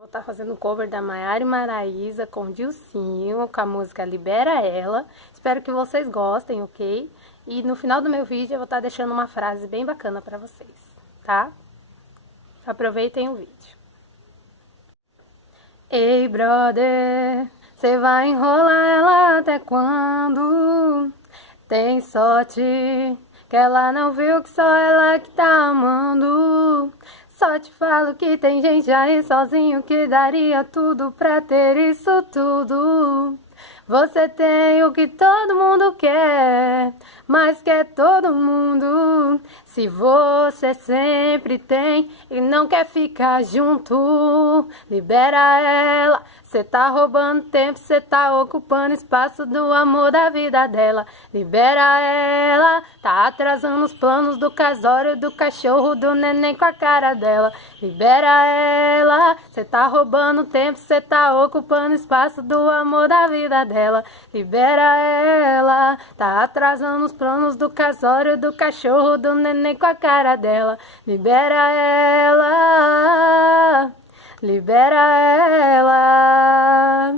Vou estar fazendo um cover da Maiara e Maraísa com Dilcinho, com a música Libera Ela. Espero que vocês gostem, ok? E no final do meu vídeo eu vou estar deixando uma frase bem bacana pra vocês, tá? Aproveitem o vídeo. Ei, brother, cê vai enrolar ela até quando? Tem sorte que ela não viu que só ela que tá amando. Só te falo que tem gente aí sozinho que daria tudo pra ter isso tudo. Você tem o que todo mundo quer, mas quer todo mundo. Se você sempre tem e não quer ficar junto, libera ela. Cê tá roubando tempo, cê tá ocupando espaço do amor da vida dela. Libera ela, tá atrasando os planos do casório, do cachorro, do neném com a cara dela. Libera ela, cê tá roubando tempo, cê tá ocupando espaço do amor da vida dela. Libera ela, tá atrasando os planos do casório, do cachorro, do neném com a cara dela. Libera ela. Libera ela.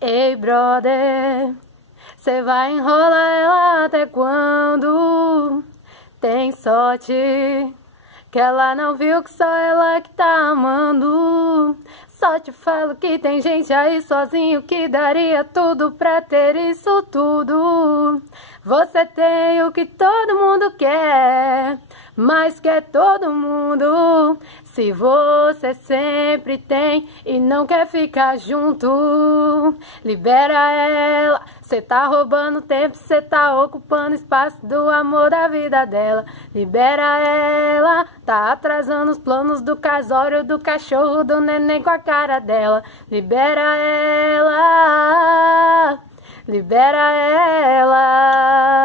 Ei, brother, cê vai enrolar ela até quando? Tem sorte que ela não viu que só ela que tá amando. Só te falo que tem gente aí sozinho que daria tudo pra ter isso tudo. Você tem o que todo mundo quer, mas quer todo mundo. Se você sempre tem e não quer ficar junto, libera ela. Cê tá roubando tempo, cê tá ocupando espaço do amor da vida dela. Libera ela, tá atrasando os planos do casório, do cachorro, do neném com a cara dela. Libera ela. Libera ela.